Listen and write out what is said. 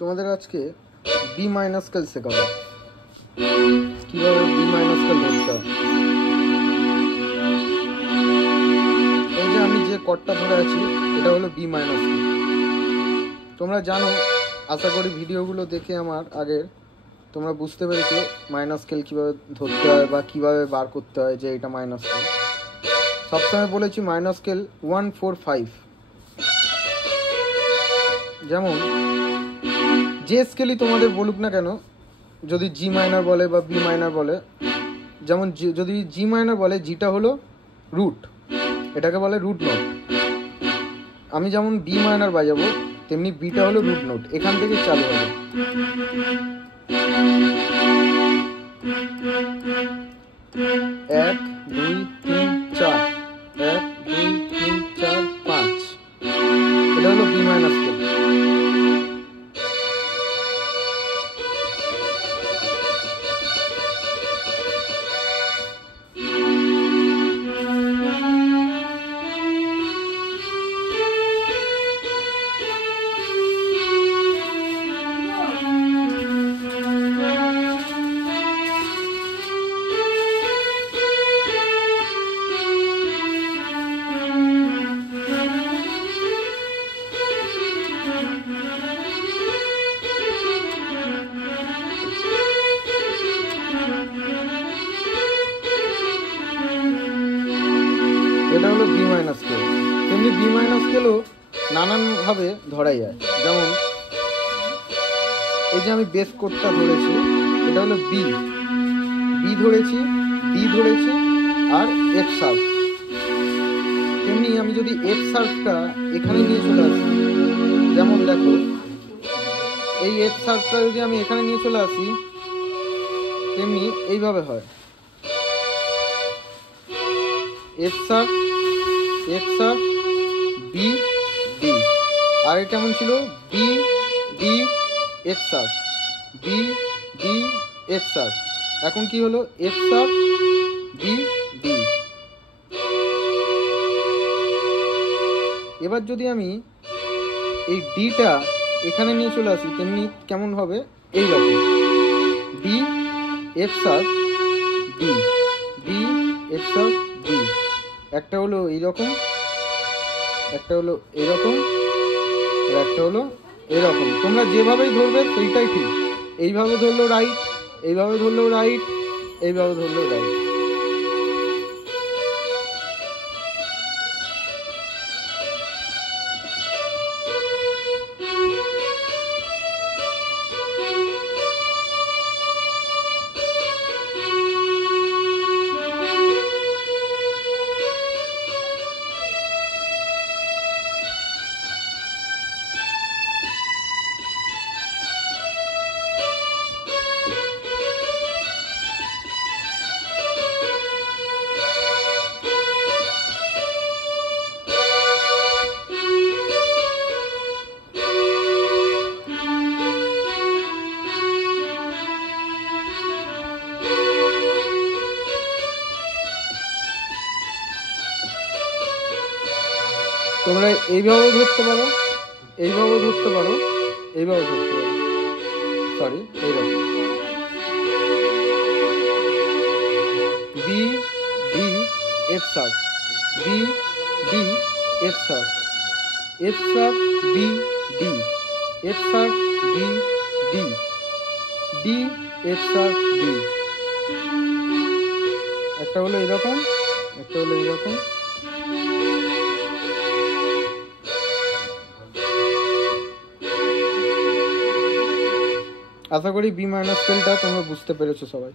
তোমাদের আজকে B minor scale শেখাবো, কিভাবে বি মাইনার স্কেল ধরতে হয়। এই যে আমি যে কর্ডটা ধরে আছি এটা হলো বি মাইনার স্কেল। তোমরা জানো, আশা করি ভিডিওগুলো দেখে আমার আগের তোমরা বুঝতে পেরেছো মাইনার স্কেল কীভাবে ধরতে হয় বা কীভাবে বার করতে হয় যে এটা মাইনার স্কেল। সবসময় বলেছি মাইনার স্কেল 1 4 5। যেমন যে স্কেলই তোমাদের বলুক না কেন, যদি জি মাইনার বলে বা বি মাইনার বলে, যেমন যদি জি মাইনার বলে, জিটা হলো রুট, এটাকে বলে রুট নোট। আমি যেমন ডি মাইনার বাজাবো তেমনি বিটা হলো রুট নোট, এখান থেকে চালু হবে। 1 2 3 4, 1 2 3 4 5, এটা হলো বি মাইনার স্কেল। এটা হলো বি মাইনার স্কেল। তেমনি বি মাইনার স্কেলও নানানভাবে ধরা যায়। যেমন এই যে আমি বেস কোডটা ধরেছি, এটা হলো বি, বি ধরেছি, ডি ধরেছি আর এফ শার্প। তেমনি আমি যদি এফ শার্পটা এখানে নিয়ে চলে আসি, যেমন দেখো এই এফ শার্পটা যদি আমি এখানে নিয়ে চলে আসি তেমনি এইভাবে হয়, F sharp F sharp B D. আগে কেমন ছিল? B D F sharp, B D F sharp. এখন কি হলো? F sharp B D. এবার যদি আমি এই ডিটা এখানে নিয়ে চলে আসি তেমনি কেমন হবে? এইরকম, D F sharp D, D F sharp D. একটা হলো এইরকম, একটা হলো এরকম, আর একটা হলো এরকম। তোমরা যেভাবেই ধরবে সেইটাই ঠিক। এইভাবে ধরলো রাইট, এইভাবে ধরলো রাইট, এইভাবে ধরলো রাইট। তোমরা এইভাবেও ধরতে পারো, এইভাবেও ধরতে পারো, এইভাবেও ধরতে পারো, সরি এইরকম। B D F sharp, B D F sharp, F sharp B D, F sharp B D, D F sharp D. একটা হলো এরকম, একটা হলো এরকম। আশা করি বি মাইনার স্কেলটা তোমরা বুঝতে পেরেছো সবাই।